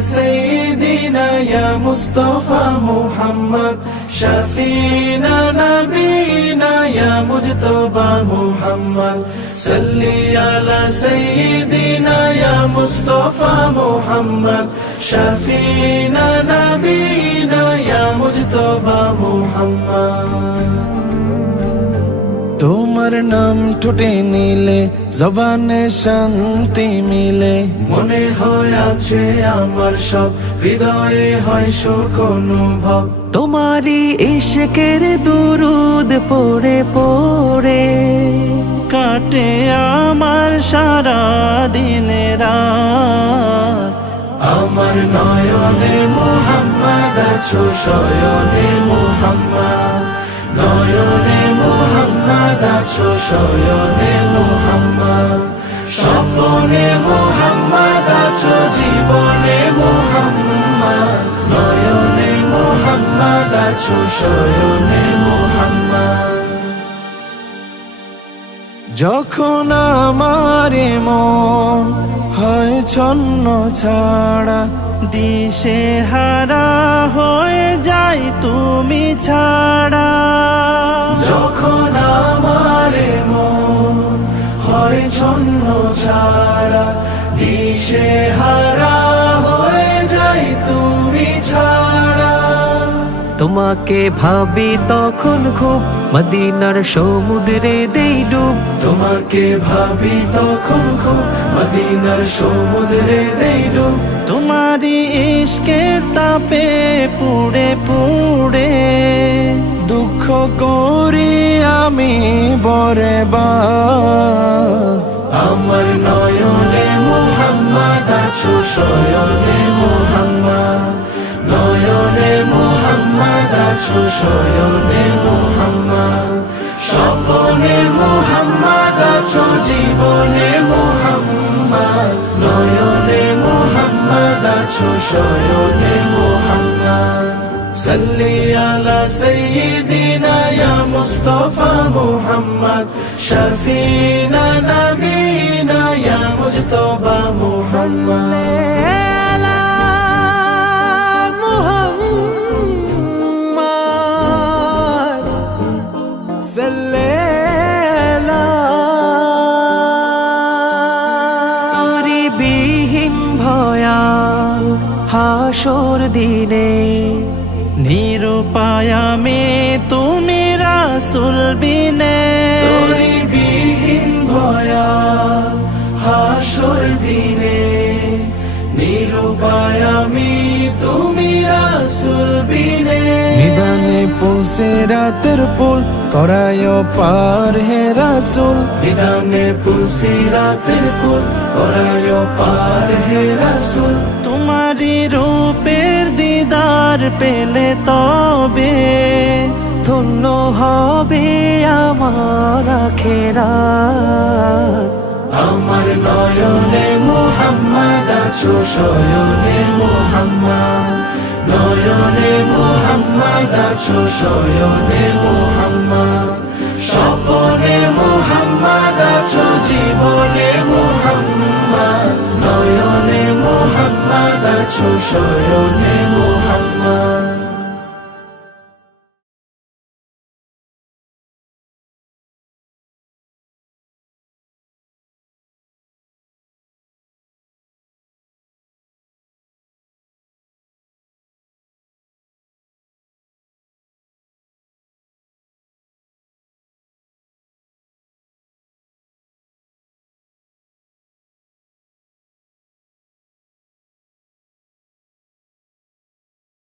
سيدنا يا مصطفى محمد شفينا نبينا يا مجتبى محمد صلي على سيدنا يا مصطفى محمد شفينا نبينا يا مجتبى محمد তোমার নাম ঠোঁটে নিলে জবানে শান্তি মিলে মনে হয় আছে আমার সব হৃদয়ে হয় সুখ অনুভব তোমারই ইশকের দুরুদ পড়ে পড়ে কাটে আমার সারা দিন রাত আমার নয়নে মুহাম্মদ আছো শয়নে মুহাম্মদ নয়নে মুহাম্মদ আছো শয়নে মুহাম্মদ স্বপ্নে মুহাম্মদ আছো জীবনে মুহাম্মদ নয়নে মুহাম্মদ আছো শয়নে মুহাম্মদ যখন আমার মন হয় ছন্ন ছাড়া দিশে হারা হয়ে যায় তুমি ছাড়া যখন আমার মন হয় ছন্ন ছাড়া দিশে হারা হয়ে যায় তুমি ছাড়া তোমাকে ভাবি তখন খুব মদিনার সমুদ্রে দেই ডুব তোমাকে ভাবি তখন খুব মদিনার সমুদ্রে দেই ডুব তোমারই ইশকের তাপে পুড়ে পুড়ে দুঃখ করি আমি বরেবার আমার নয়নে মুহাম্মদ আছো শয়নে মুহাম্মদ নয়নে মুহাম্মদ আছো শয়নে মুহাম্মদ স্বপ্নে মুহাম্মদ আছো জীবনে মুহাম্মদ নয়নে মুহাম্মদ আছো শয়নে মুহাম্মদ صلي على سيدنا يا مصطفى محمد شفينا نبينا يا مجتبى محمد তোরি বিহীন ভয়াল হাসর দিনে নিরুপায়ামে তুমি রাসূল বিনে তোরি বিহীন ভয়াল হাসর দিনে নিরুপায় আমি তুমি রাসূল বিনে নিদানে পৌঁছে রাতের পুল করায় পার হে রাসূল নিদানে পৌঁছে রাতের পুল করায় পার হে রাসূল তোমারি রূপের দিদার পেলে তবে ধন্য হবে আমার আখিরাত আমার নয়নে মুহাম্মদ আছো শয়নে মুহাম্মদ নয়নে মুহাম্মদ আছো শয়নে মুহাম্মদ স্বপ্নে মুহাম্মদ আছো জীবনে মুহাম্মদ নয়নে মুহাম্মদ আছো শয়নে মুহাম্মদ